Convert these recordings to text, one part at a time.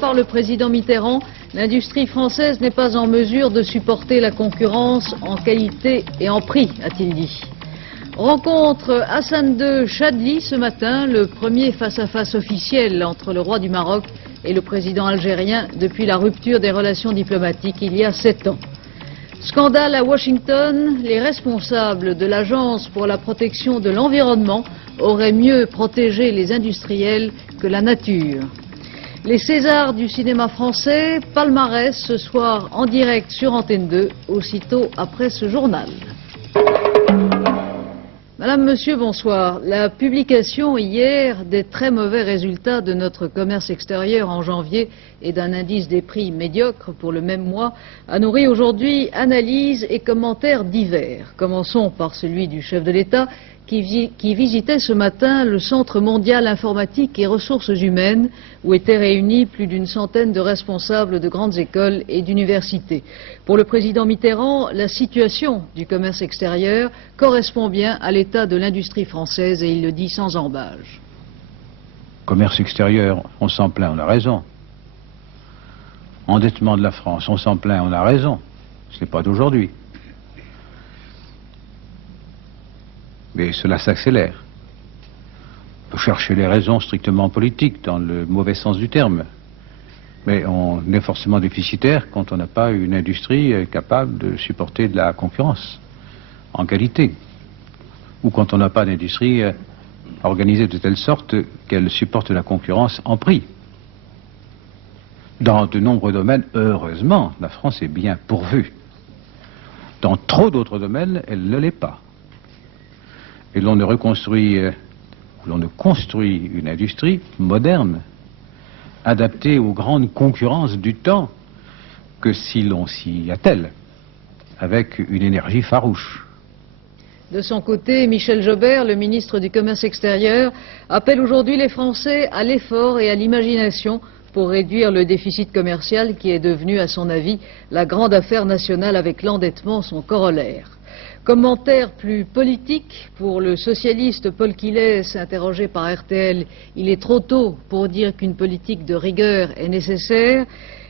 Par le président Mitterrand, l'industrie française n'est pas en mesure de supporter la concurrence en qualité et en prix, a-t-il dit. Rencontre Hassan II Chadli ce matin, le premier face-à-face officiel entre le roi du Maroc et le président algérien depuis la rupture des relations diplomatiques il y a 7 ans. Scandale à Washington, les responsables de l'Agence pour la protection de l'environnement auraient mieux protégé les industriels que la nature. Les Césars du cinéma français, palmarès ce soir en direct sur Antenne 2, aussitôt après ce journal. Madame, Monsieur, bonsoir. La publication hier des très mauvais résultats de notre commerce extérieur en janvier et d'un indice des prix médiocre pour le même mois a nourri aujourd'hui analyses et commentaires divers. Commençons par celui du chef de l'État qui visitait ce matin le Centre mondial informatique et ressources humaines où étaient réunis plus d'une centaine de responsables de grandes écoles et d'universités. Pour le président Mitterrand, la situation du commerce extérieur correspond bien à l'état de l'industrie française et il le dit sans embâge. Commerce extérieur, on s'en plaint, on a raison. Endettement de la France, on s'en plaint, on a raison. Ce n'est pas d'aujourd'hui. Mais cela s'accélère. On peut chercher les raisons strictement politiques, dans le mauvais sens du terme. Mais on est forcément déficitaire quand on n'a pas une industrie capable de supporter de la concurrence en qualité. Ou quand on n'a pas d'industrie organisée de telle sorte qu'elle supporte la concurrence en prix. Dans de nombreux domaines, heureusement, la France est bien pourvue. Dans trop d'autres domaines, elle ne l'est pas. Et l'on ne construit une industrie moderne, adaptée aux grandes concurrences du temps, que si l'on s'y attelle, avec une énergie farouche. De son côté, Michel Jobert, le ministre du Commerce extérieur, appelle aujourd'hui les Français à l'effort et à l'imagination pour réduire le déficit commercial qui est devenu, à son avis, la grande affaire nationale avec l'endettement, son corollaire. Commentaire plus politique pour le socialiste Paul Quillès, interrogé par RTL. Il est trop tôt pour dire qu'une politique de rigueur est nécessaire.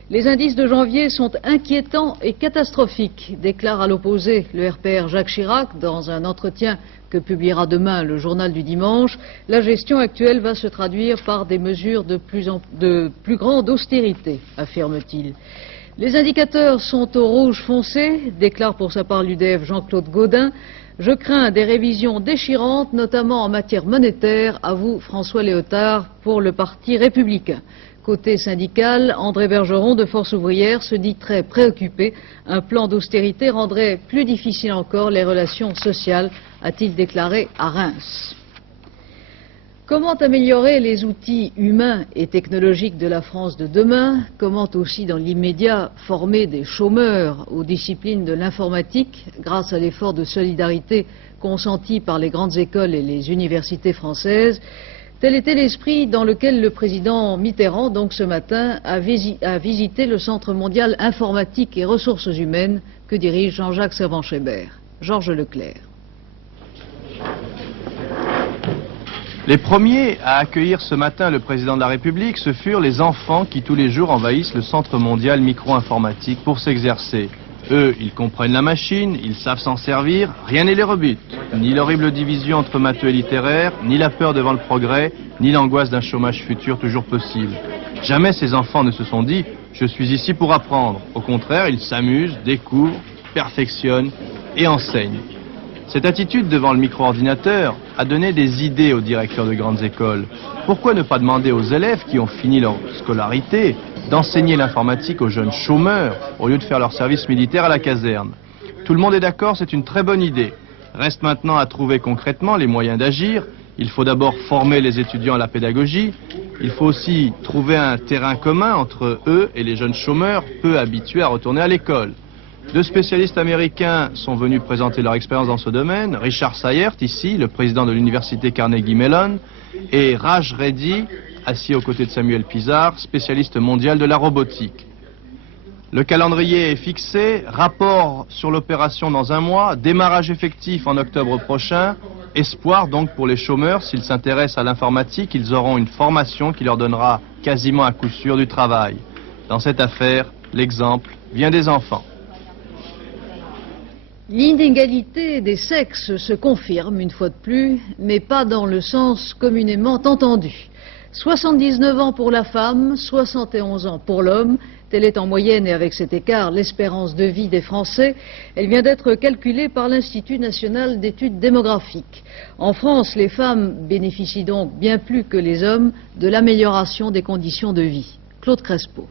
Les indices de janvier sont inquiétants et catastrophiques, déclare à l'opposé le RPR Jacques Chirac dans un entretien que publiera demain le journal du dimanche. La gestion actuelle va se traduire par des mesures de plus grande austérité, affirme-t-il. Les indicateurs sont au rouge foncé, déclare pour sa part l'UDF Jean-Claude Gaudin. Je crains des révisions déchirantes, notamment en matière monétaire, avoue François Léotard pour le Parti républicain. Côté syndical, André Bergeron de Force ouvrière se dit très préoccupé. Un plan d'austérité rendrait plus difficile encore les relations sociales, a-t-il déclaré à Reims. Comment améliorer les outils humains et technologiques de la France de demain? Comment aussi dans l'immédiat former des chômeurs aux disciplines de l'informatique grâce à l'effort de solidarité consenti par les grandes écoles et les universités françaises? Tel était l'esprit dans lequel le président Mitterrand, donc ce matin, a visité le Centre mondial informatique et ressources humaines que dirige Jean-Jacques Servan-Schreiber. Georges Leclerc. Les premiers à accueillir ce matin le président de la République, ce furent les enfants qui tous les jours envahissent le Centre mondial micro-informatique pour s'exercer. Eux, ils comprennent la machine, ils savent s'en servir, rien ne les rebute. Ni l'horrible division entre matheux et littéraire, ni la peur devant le progrès, ni l'angoisse d'un chômage futur toujours possible. Jamais ces enfants ne se sont dit « je suis ici pour apprendre ». Au contraire, ils s'amusent, découvrent, perfectionnent et enseignent. Cette attitude devant le micro-ordinateur a donné des idées aux directeurs de grandes écoles. Pourquoi ne pas demander aux élèves qui ont fini leur scolarité d'enseigner l'informatique aux jeunes chômeurs au lieu de faire leur service militaire à la caserne? Tout le monde est d'accord, c'est une très bonne idée. Reste maintenant à trouver concrètement les moyens d'agir. Il faut d'abord former les étudiants à la pédagogie. Il faut aussi trouver un terrain commun entre eux et les jeunes chômeurs peu habitués à retourner à l'école. 2 spécialistes américains sont venus présenter leur expérience dans ce domaine. Richard Sayert, ici, le président de l'université Carnegie Mellon, et Raj Reddy, assis aux côtés de Samuel Pisar, spécialiste mondial de la robotique. Le calendrier est fixé, rapport sur l'opération dans un mois, démarrage effectif en octobre prochain, espoir donc pour les chômeurs, s'ils s'intéressent à l'informatique, ils auront une formation qui leur donnera quasiment à coup sûr du travail. Dans cette affaire, l'exemple vient des enfants. L'inégalité des sexes se confirme une fois de plus, mais pas dans le sens communément entendu. 79 ans pour la femme, 71 ans pour l'homme. Telle est en moyenne, et avec cet écart, l'espérance de vie des Français. Elle vient d'être calculée par l'Institut national d'études démographiques. En France, les femmes bénéficient donc bien plus que les hommes de l'amélioration des conditions de vie. Claude Crespo.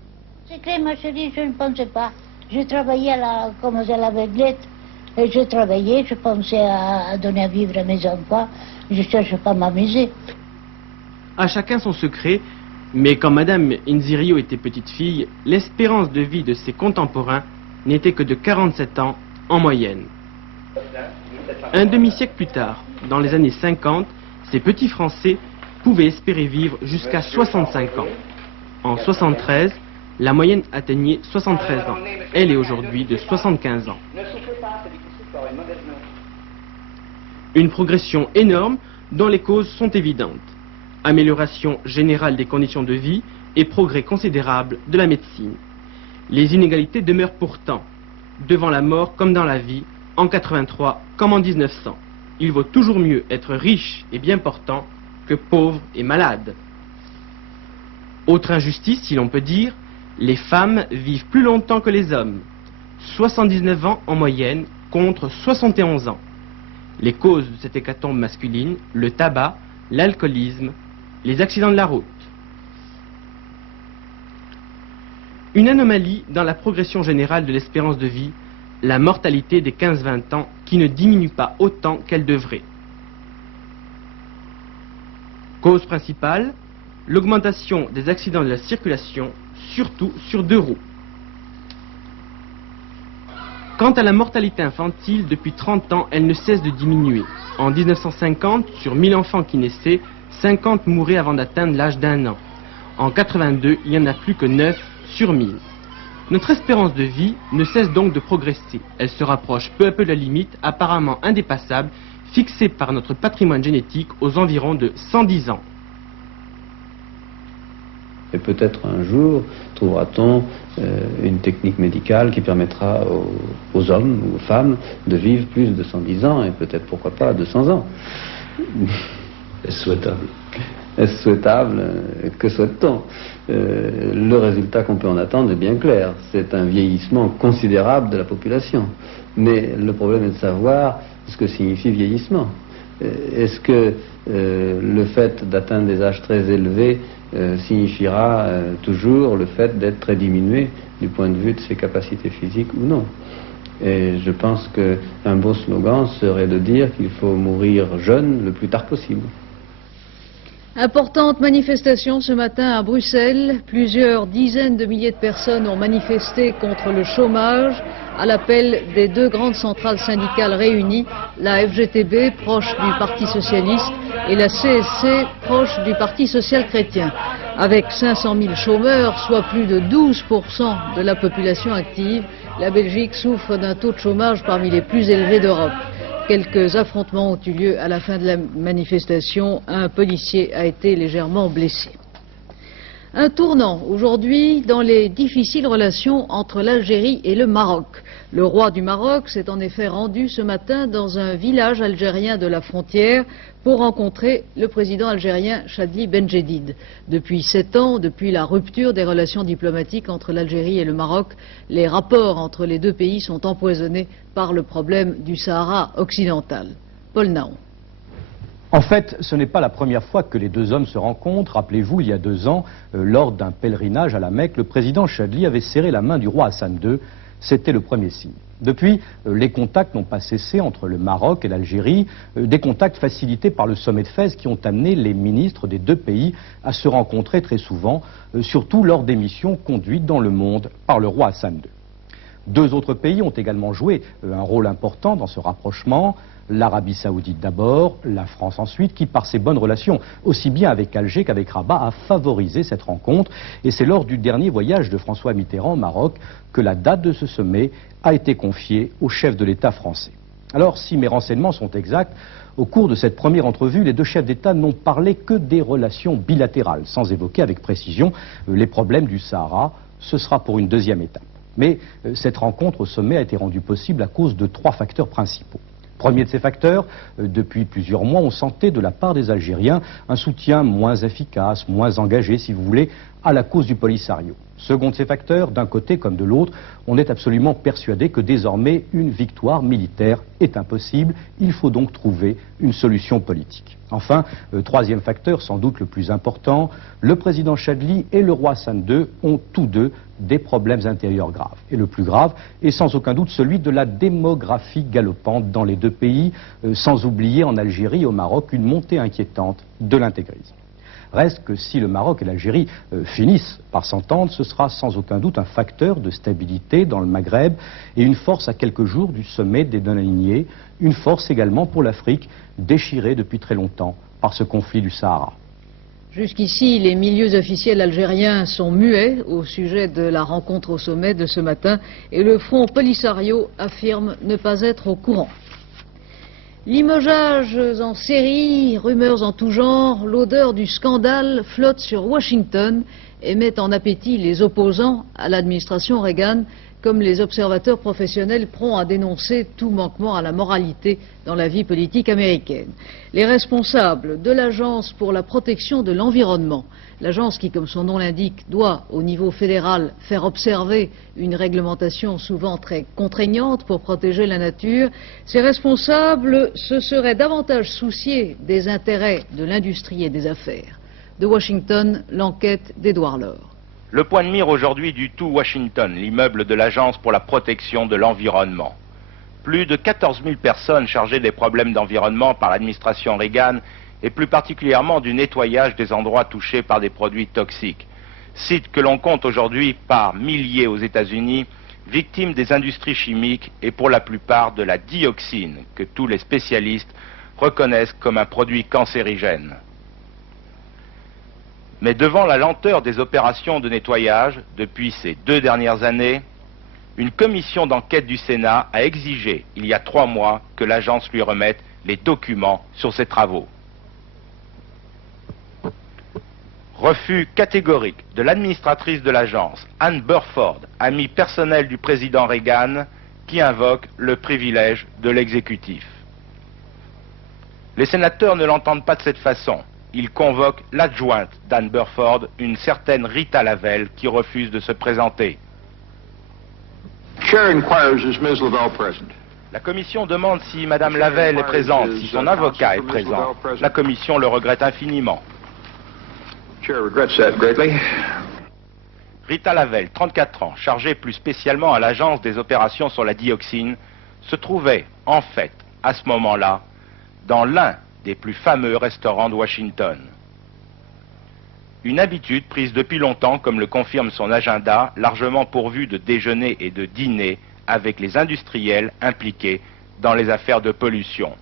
C'est clair, ma chérie, je ne pensais pas. Je travaillais comme à l'aveuglette. Et je travaillais, je pensais à donner à vivre à mes enfants. Je ne cherche pas à m'amuser. À chacun son secret, mais quand Madame Inzirio était petite fille, l'espérance de vie de ses contemporains n'était que de 47 ans en moyenne. Un demi-siècle plus tard, dans les années 50, ces petits Français pouvaient espérer vivre jusqu'à 65 ans. En 73, la moyenne atteignait 73 ans. Elle est aujourd'hui de 75 ans. Une progression énorme dont les causes sont évidentes. Amélioration générale des conditions de vie et progrès considérable de la médecine. Les inégalités demeurent pourtant, devant la mort comme dans la vie, en 83 comme en 1900. Il vaut toujours mieux être riche et bien portant que pauvre et malade. Autre injustice, si l'on peut dire, les femmes vivent plus longtemps que les hommes. 79 ans en moyenne contre 71 ans. Les causes de cette hécatombe masculine, le tabac, l'alcoolisme, les accidents de la route. Une anomalie dans la progression générale de l'espérance de vie, la mortalité des 15-20 ans qui ne diminue pas autant qu'elle devrait. Cause principale, l'augmentation des accidents de la circulation, surtout sur deux roues. Quant à la mortalité infantile, depuis 30 ans, elle ne cesse de diminuer. En 1950, sur 1000 enfants qui naissaient, 50 mouraient avant d'atteindre l'âge d'1 an. En 82, il n'y en a plus que 9 sur 1000. Notre espérance de vie ne cesse donc de progresser. Elle se rapproche peu à peu de la limite, apparemment indépassable, fixée par notre patrimoine génétique aux environs de 110 ans. Et peut-être un jour trouvera-t-on une technique médicale qui permettra aux hommes ou aux femmes de vivre plus de 110 ans et peut-être pourquoi pas 200 ans. Est-ce souhaitable? Est-ce souhaitable? Que souhaite-t-on? Le résultat qu'on peut en attendre est bien clair. C'est un vieillissement considérable de la population. Mais le problème est de savoir ce que signifie vieillissement. Est-ce que le fait d'atteindre des âges très élevés signifiera toujours le fait d'être très diminué du point de vue de ses capacités physiques ou non? Et je pense qu'un beau slogan serait de dire qu'il faut mourir jeune le plus tard possible. Importante manifestation ce matin à Bruxelles. Plusieurs dizaines de milliers de personnes ont manifesté contre le chômage à l'appel des deux grandes centrales syndicales réunies, la FGTB, proche du Parti socialiste, et la CSC, proche du Parti social-chrétien. Avec 500 000 chômeurs, soit plus de 12% de la population active, la Belgique souffre d'un taux de chômage parmi les plus élevés d'Europe. Quelques affrontements ont eu lieu à la fin de la manifestation. Un policier a été légèrement blessé. Un tournant aujourd'hui dans les difficiles relations entre l'Algérie et le Maroc. Le roi du Maroc s'est en effet rendu ce matin dans un village algérien de la frontière pour rencontrer le président algérien Chadli Benjedid. Depuis 7 ans, depuis la rupture des relations diplomatiques entre l'Algérie et le Maroc, les rapports entre les deux pays sont empoisonnés par le problème du Sahara occidental. Paul Naon. En fait, ce n'est pas la première fois que les deux hommes se rencontrent. Rappelez-vous, il y a 2 ans, lors d'un pèlerinage à la Mecque, le président Chadli avait serré la main du roi Hassan II. C'était le premier signe. Depuis, les contacts n'ont pas cessé entre le Maroc et l'Algérie, des contacts facilités par le sommet de Fès qui ont amené les ministres des deux pays à se rencontrer très souvent, surtout lors des missions conduites dans le monde par le roi Hassan II. 2 autres pays ont également joué un rôle important dans ce rapprochement. L'Arabie Saoudite d'abord, la France ensuite, qui par ses bonnes relations, aussi bien avec Alger qu'avec Rabat, a favorisé cette rencontre. Et c'est lors du dernier voyage de François Mitterrand au Maroc que la date de ce sommet a été confiée au chef de l'État français. Alors, si mes renseignements sont exacts, au cours de cette première entrevue, les deux chefs d'État n'ont parlé que des relations bilatérales, sans évoquer avec précision les problèmes du Sahara. Ce sera pour une deuxième étape. Mais cette rencontre au sommet a été rendue possible à cause de 3 facteurs principaux. Premier de ces facteurs, depuis plusieurs mois, on sentait de la part des Algériens un soutien moins efficace, moins engagé, si vous voulez, à la cause du Polisario. Second de ces facteurs, d'un côté comme de l'autre, on est absolument persuadé que désormais une victoire militaire est impossible. Il faut donc trouver une solution politique. Enfin, troisième facteur, sans doute le plus important, le président Chadli et le roi Hassan II ont tous deux des problèmes intérieurs graves. Et le plus grave est sans aucun doute celui de la démographie galopante dans les deux pays, sans oublier en Algérie et au Maroc une montée inquiétante de l'intégrisme. Reste que si le Maroc et l'Algérie finissent par s'entendre, ce sera sans aucun doute un facteur de stabilité dans le Maghreb et une force à quelques jours du sommet des non-alignés, une force également pour l'Afrique, déchirée depuis très longtemps par ce conflit du Sahara. Jusqu'ici, les milieux officiels algériens sont muets au sujet de la rencontre au sommet de ce matin et le Front Polisario affirme ne pas être au courant. Limogeages en série, rumeurs en tout genre, l'odeur du scandale flotte sur Washington et met en appétit les opposants à l'administration Reagan, comme les observateurs professionnels prompts à dénoncer tout manquement à la moralité dans la vie politique américaine. Les responsables de l'Agence pour la protection de l'environnement, l'agence qui, comme son nom l'indique, doit, au niveau fédéral, faire observer une réglementation souvent très contraignante pour protéger la nature, ces responsables se seraient davantage souciés des intérêts de l'industrie et des affaires. De Washington, l'enquête d'Édouard Laure. Le point de mire aujourd'hui du tout Washington, l'immeuble de l'Agence pour la protection de l'environnement. Plus de 14 000 personnes chargées des problèmes d'environnement par l'administration Reagan et plus particulièrement du nettoyage des endroits touchés par des produits toxiques. Site que l'on compte aujourd'hui par milliers aux États-Unis, victimes des industries chimiques et pour la plupart de la dioxine, que tous les spécialistes reconnaissent comme un produit cancérigène. Mais devant la lenteur des opérations de nettoyage, depuis ces 2 dernières années, une commission d'enquête du Sénat a exigé, il y a 3 mois, que l'agence lui remette les documents sur ses travaux. Refus catégorique de l'administratrice de l'agence, Anne Burford, amie personnelle du président Reagan, qui invoque le privilège de l'exécutif. Les sénateurs ne l'entendent pas de cette façon. Ils convoquent l'adjointe d'Anne Burford, une certaine Rita Lavelle, qui refuse de se présenter. La commission demande si Madame Lavelle est présente, si son avocat est présent. La commission le regrette infiniment. Rita Lavelle, 34 ans, chargée plus spécialement à l'agence des opérations sur la dioxine, se trouvait en fait, à ce moment-là, dans l'un des plus fameux restaurants de Washington. Une habitude prise depuis longtemps, comme le confirme son agenda, largement pourvu de déjeuners et de dîners avec les industriels impliqués dans les affaires de pollution.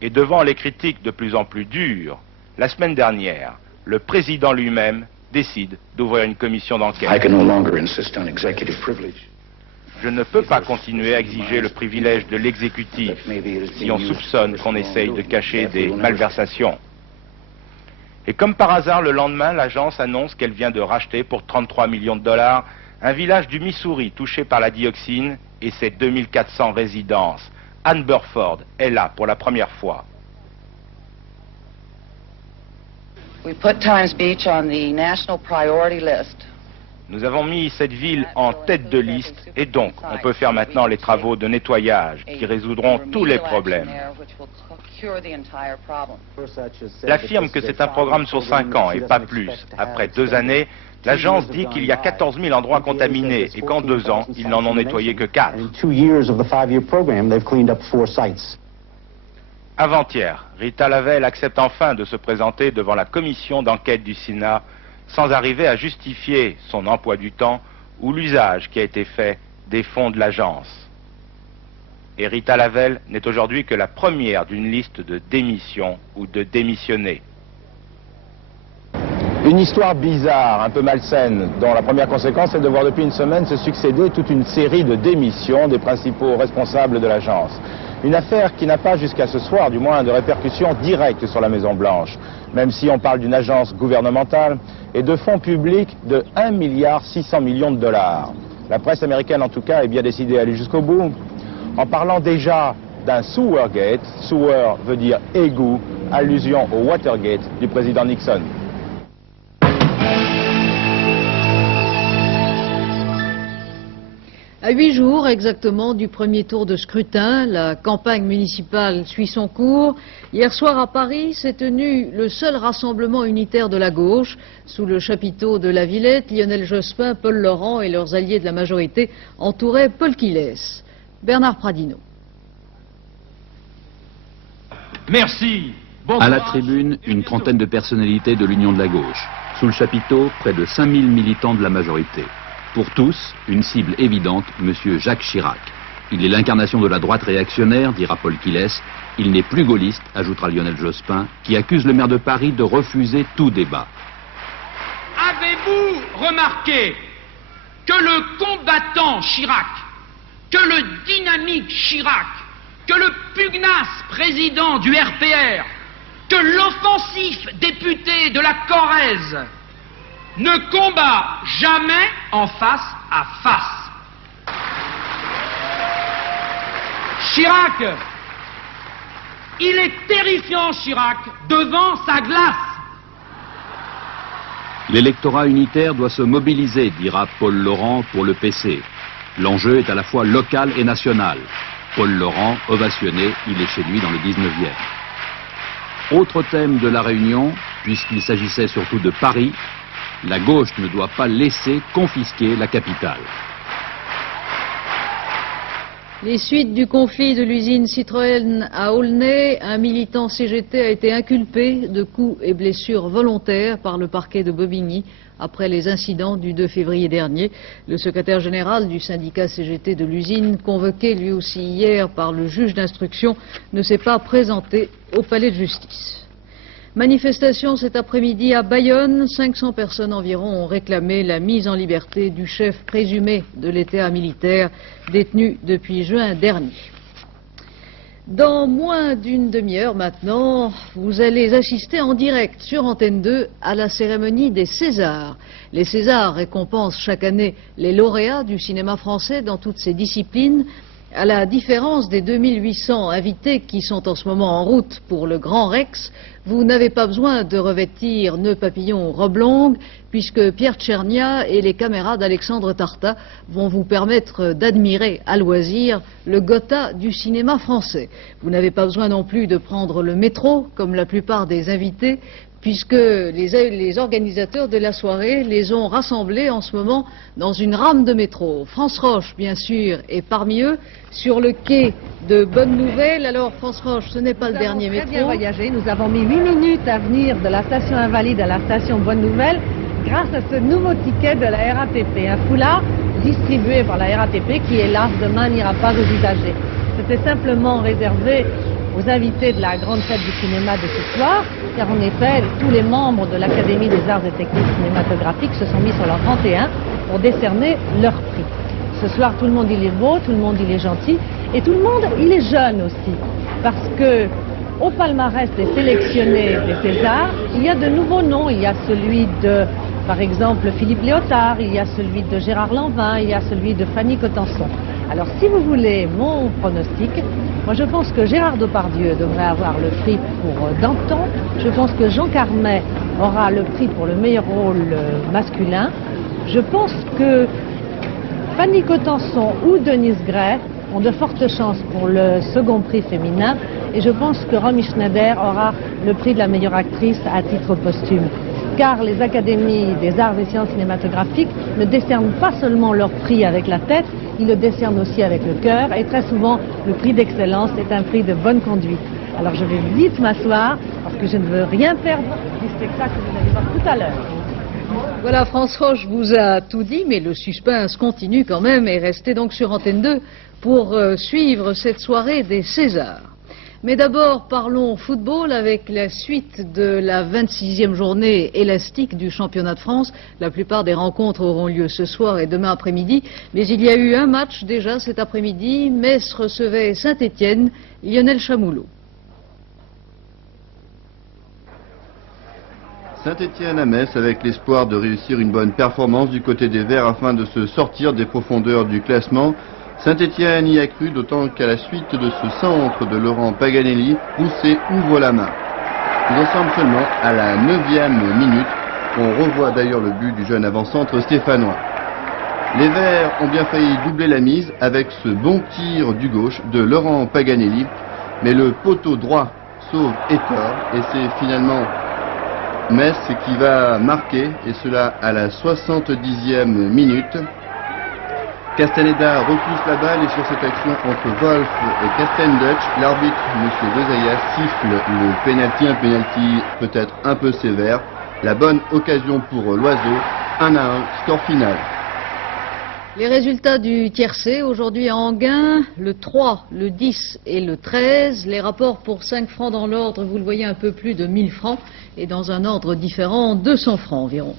Et devant les critiques de plus en plus dures, la semaine dernière, le président lui-même décide d'ouvrir une commission d'enquête. Je ne peux pas continuer à exiger le privilège de l'exécutif si on soupçonne qu'on essaye de cacher des malversations. Et comme par hasard, le lendemain, l'agence annonce qu'elle vient de racheter pour 33 millions de dollars un village du Missouri touché par la dioxine et ses 2400 résidences. Anne Burford est là pour la première fois. We put Times Beach on the national priority list. Nous avons mis cette ville en tête de liste et donc on peut faire maintenant les travaux de nettoyage qui résoudront tous les problèmes. Elle affirme que c'est un programme sur 5 ans et pas plus. Après 2 années, l'agence dit qu'il y a 14 000 endroits contaminés et qu'en 2 ans, ils n'en ont nettoyé que 4. Avant-hier, Rita Lavelle accepte enfin de se présenter devant la commission d'enquête du Sénat sans arriver à justifier son emploi du temps ou l'usage qui a été fait des fonds de l'agence. Et Rita Lavelle n'est aujourd'hui que la première d'une liste de démissions ou de démissionnés. Une histoire bizarre, un peu malsaine, dont la première conséquence est de voir depuis une semaine se succéder toute une série de démissions des principaux responsables de l'agence. Une affaire qui n'a pas jusqu'à ce soir, du moins, de répercussions directes sur la Maison-Blanche, même si on parle d'une agence gouvernementale et de fonds publics de 1,6 milliard de dollars. La presse américaine, en tout cas, est bien décidée à aller jusqu'au bout, en parlant déjà d'un Sewergate. Sewer veut dire égout, allusion au Watergate du président Nixon. À 8 jours exactement du premier tour de scrutin, la campagne municipale suit son cours. Hier soir à Paris s'est tenu le seul rassemblement unitaire de la gauche. Sous le chapiteau de la Villette, Lionel Jospin, Paul Laurent et leurs alliés de la majorité entouraient Paul Quillès. Bernard Pradino. Merci. À la tribune, une trentaine de personnalités de l'Union de la gauche. Sous le chapiteau, près de 5000 militants de la majorité. Pour tous, une cible évidente, M. Jacques Chirac. Il est l'incarnation de la droite réactionnaire, dira Paul Quillès. Il n'est plus gaulliste, ajoutera Lionel Jospin, qui accuse le maire de Paris de refuser tout débat. Avez-vous remarqué que le combattant Chirac, que le dynamique Chirac, que le pugnace président du RPR, que l'offensif député de la Corrèze ne combat jamais en face à face. Chirac, il est terrifiant, Chirac, devant sa glace. L'électorat unitaire doit se mobiliser, dira Paul Laurent pour le PC. L'enjeu est à la fois local et national. Paul Laurent, ovationné, il est chez lui dans le 19e. Autre thème de la réunion, puisqu'il s'agissait surtout de Paris, la gauche ne doit pas laisser confisquer la capitale. Les suites du conflit de l'usine Citroën à Aulnay, un militant CGT a été inculpé de coups et blessures volontaires par le parquet de Bobigny après les incidents du 2 février dernier. Le secrétaire général du syndicat CGT de l'usine, convoqué lui aussi hier par le juge d'instruction, ne s'est pas présenté au palais de justice. Manifestation cet après-midi à Bayonne. 500 personnes environ ont réclamé la mise en liberté du chef présumé de l'État militaire détenu depuis juin dernier. Dans moins d'une demi-heure maintenant, vous allez assister en direct sur Antenne 2 à la cérémonie des Césars. Les Césars récompensent chaque année les lauréats du cinéma français dans toutes ses disciplines. À la différence des 2800 invités qui sont en ce moment en route pour le Grand Rex, vous n'avez pas besoin de revêtir nœud papillon ou robe longue, puisque Pierre Tchernia et les caméras d'Alexandre Tartat vont vous permettre d'admirer à loisir le Gotha du cinéma français. Vous n'avez pas besoin non plus de prendre le métro, comme la plupart des invités, puisque les organisateurs de la soirée les ont rassemblés en ce moment dans une rame de métro. France Roche, bien sûr, est parmi eux, sur le quai de Bonne Nouvelle. Alors, France Roche, ce n'est pas le dernier métro. Nous avons très bien voyagé. Nous avons mis 8 minutes à venir de la station Invalide à la station Bonne Nouvelle grâce à ce nouveau ticket de la RATP, un foulard distribué par la RATP qui, hélas, demain n'ira pas aux usagers. C'était simplement réservé aux invités de la grande fête du cinéma de ce soir, car en effet, tous les membres de l'Académie des arts et techniques cinématographiques se sont mis sur leur 31 pour décerner leur prix. Ce soir, tout le monde il est beau, tout le monde il est gentil, et tout le monde il est jeune aussi, parce que au palmarès des sélectionnés des Césars, il y a de nouveaux noms. Il y a celui de, par exemple, Philippe Léotard, il y a celui de Gérard Lanvin, il y a celui de Fanny Cotenson. Alors, si vous voulez mon pronostic, moi je pense que Gérard Depardieu devrait avoir le prix pour Danton. Je pense que Jean Carmet aura le prix pour le meilleur rôle masculin. Je pense que Fanny Cotenson ou Denise Gray ont de fortes chances pour le second prix féminin. Et je pense que Romy Schneider aura le prix de la meilleure actrice à titre posthume. Car les académies des arts et sciences cinématographiques ne décernent pas seulement leur prix avec la tête, ils le décernent aussi avec le cœur. Et très souvent, le prix d'excellence est un prix de bonne conduite. Alors je vais vite m'asseoir parce que je ne veux rien perdre du spectacle que vous allez voir tout à l'heure. Voilà, France Roche vous a tout dit, mais le suspense continue quand même et restez donc sur Antenne 2 pour suivre cette soirée des Césars. Mais d'abord, parlons football avec la suite de la 26e journée élastique du championnat de France. La plupart des rencontres auront lieu ce soir et demain après-midi. Mais il y a eu un match déjà cet après-midi. Metz recevait Saint-Étienne. Lionel Chamoulot. Saint-Étienne à Metz avec l'espoir de réussir une bonne performance du côté des Verts afin de se sortir des profondeurs du classement. Saint-Étienne y a cru, d'autant qu'à la suite de ce centre de Laurent Paganelli, Rousset ouvre la main. Il en semble seulement à la 9e minute. On revoit d'ailleurs le but du jeune avant-centre stéphanois. Les Verts ont bien failli doubler la mise avec ce bon tir du gauche de Laurent Paganelli. Mais le poteau droit sauve Ettore et c'est finalement Metz qui va marquer, et cela à la 70e minute. Castaneda repousse la balle et sur cette action entre Wolf et Castendutch, l'arbitre, M. Dezayas, siffle le pénalty, un pénalty peut-être un peu sévère. La bonne occasion pour l'Oiseau, 1-1, score final. Les résultats du tiercé aujourd'hui à Enghien, le 3, le 10 et le 13. Les rapports pour 5 francs dans l'ordre, vous le voyez, un peu plus de 1000 francs et dans un ordre différent, 200 francs environ.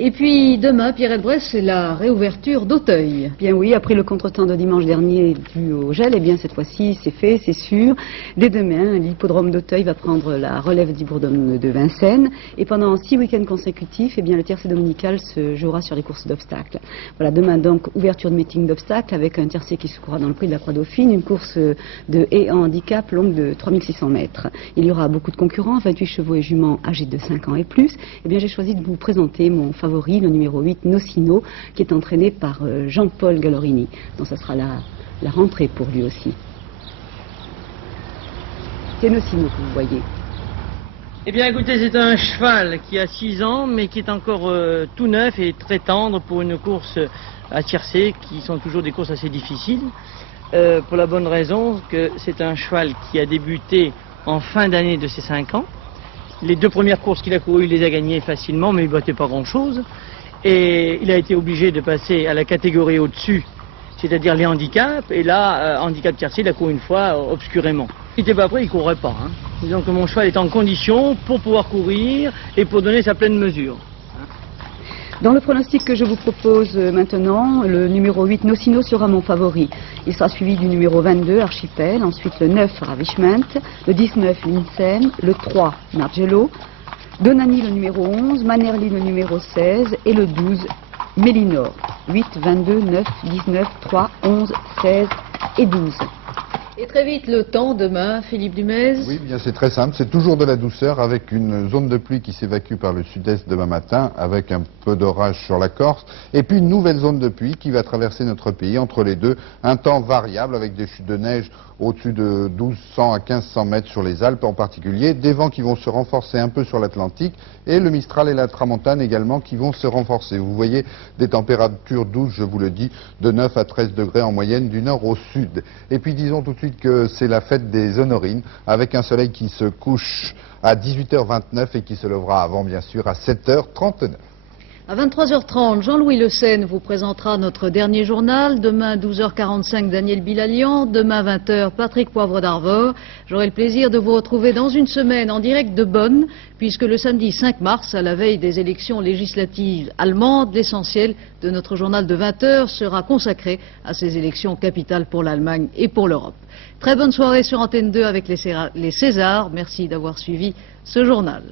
Et puis demain, Pierrette Bresse, c'est la réouverture d'Auteuil. Bien oui, après le contretemps de dimanche dernier dû au gel, eh bien cette fois-ci c'est fait, c'est sûr. Dès demain, l'hippodrome d'Auteuil va prendre la relève d'Hippodrome de Vincennes. Et pendant 6 week-ends consécutifs, eh bien le tiercé dominical se jouera sur les courses d'obstacles. Voilà, demain donc, ouverture de meeting d'obstacles avec un tiercé qui se courra dans le prix de la Croix-Dauphine, une course de haies en handicap longue de 3600 mètres. Il y aura beaucoup de concurrents, 28 chevaux et juments âgés de 5 ans et plus. Eh bien j'ai choisi de vous présenter mon favori, le numéro 8, Nocino, qui est entraîné par Jean-Paul Gallorini. Donc ça sera la rentrée pour lui aussi. C'est Nocino que vous voyez. Eh bien écoutez, c'est un cheval qui a 6 ans, mais qui est encore tout neuf et très tendre pour une course à tiercé, qui sont toujours des courses assez difficiles. Pour la bonne raison que c'est un cheval qui a débuté en fin d'année de ses 5 ans. Les 2 premières courses qu'il a courues, il les a gagnées facilement, mais il ne battait pas grand-chose. Et il a été obligé de passer à la catégorie au-dessus, c'est-à-dire les handicaps. Et là, handicap tiercé, il a couru une fois obscurément. Il n'était pas prêt, il ne courrait pas. Disons que mon cheval est en condition pour pouvoir courir et pour donner sa pleine mesure. Dans le pronostic que je vous propose maintenant, le numéro 8, Nocino, sera mon favori. Il sera suivi du numéro 22, Archipel, ensuite le 9, Ravishment, le 19, Linsem, le 3, Margello, Donani le numéro 11, Manerly le numéro 16 et le 12, Mélinor. 8, 22, 9, 19, 3, 11, 16 et 12. Et très vite le temps demain, Philippe Dumez. Oui, bien c'est très simple, c'est toujours de la douceur avec une zone de pluie qui s'évacue par le sud-est demain matin avec un peu d'orage sur la Corse et puis une nouvelle zone de pluie qui va traverser notre pays entre les deux, un temps variable avec des chutes de neige au-dessus de 1200 à 1500 mètres sur les Alpes en particulier, des vents qui vont se renforcer un peu sur l'Atlantique et le Mistral et la Tramontane également qui vont se renforcer. Vous voyez des températures douces, je vous le dis, de 9 à 13 degrés en moyenne du nord au sud. Et puis disons tout de suite que c'est la fête des Honorines avec un soleil qui se couche à 18h29 et qui se lèvera avant bien sûr à 7h39. À 23h30, Jean-Louis Le Seine vous présentera notre dernier journal. Demain, 12h45, Daniel Bilalian. Demain, 20h, Patrick Poivre d'Arvor. J'aurai le plaisir de vous retrouver dans une semaine en direct de Bonn, puisque le samedi 5 mars, à la veille des élections législatives allemandes, l'essentiel de notre journal de 20h sera consacré à ces élections capitales pour l'Allemagne et pour l'Europe. Très bonne soirée sur Antenne 2 avec les Césars. Merci d'avoir suivi ce journal.